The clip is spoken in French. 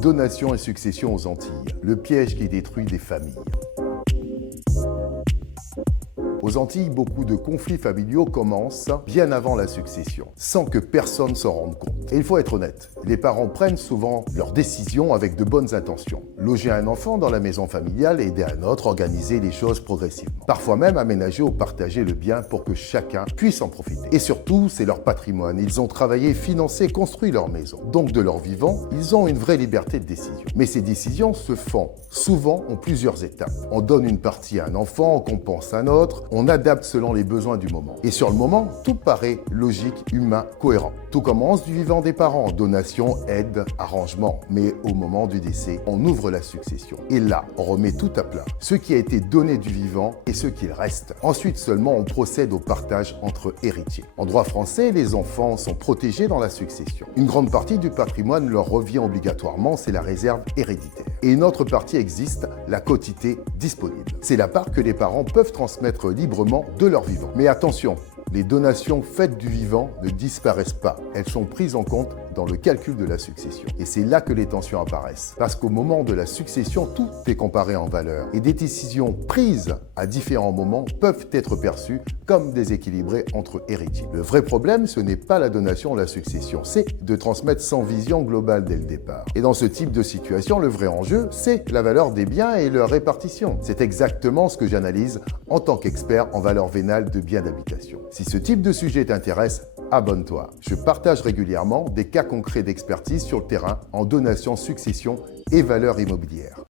Donation et succession aux Antilles, le piège qui détruit des familles. Aux Antilles, beaucoup de conflits familiaux commencent bien avant la succession, sans que personne s'en rende compte. Et il faut être honnête, les parents prennent souvent leurs décisions avec de bonnes intentions. Loger un enfant dans la maison familiale, aider un autre, organiser les choses progressivement. Parfois même aménager ou partager le bien pour que chacun puisse en profiter. Et surtout, c'est leur patrimoine. Ils ont travaillé, financé, construit leur maison. Donc de leur vivant, ils ont une vraie liberté de décision. Mais ces décisions se font souvent en plusieurs étapes. On donne une partie à un enfant, on compense un autre, on adapte selon les besoins du moment. Et sur le moment, tout paraît logique, humain, cohérent. Tout commence du vivant des parents, donation, aide, arrangement. Mais au moment du décès, on ouvre la succession. Et là, on remet tout à plat. Ce qui a été donné du vivant et ce qu'il reste. Ensuite seulement, on procède au partage entre héritiers. En droit français, les enfants sont protégés dans la succession. Une grande partie du patrimoine leur revient obligatoirement, c'est la réserve héréditaire. Et une autre partie existe, la quotité disponible. C'est la part que les parents peuvent transmettre librement de leur vivant. Mais attention, les donations faites du vivant ne disparaissent pas. Elles sont prises en compte dans le calcul de la succession. Et c'est là que les tensions apparaissent. Parce qu'au moment de la succession, tout est comparé en valeur. Et des décisions prises à différents moments peuvent être perçues comme déséquilibrées entre héritiers. Le vrai problème, ce n'est pas la donation ou la succession, c'est de transmettre sans vision globale dès le départ. Et dans ce type de situation, le vrai enjeu, c'est la valeur des biens et leur répartition. C'est exactement ce que j'analyse en tant qu'expert en valeur vénale de biens d'habitation. Si ce type de sujet t'intéresse, abonne-toi. Je partage régulièrement des cas concrets d'expertise sur le terrain en donation, succession et valeurs immobilières.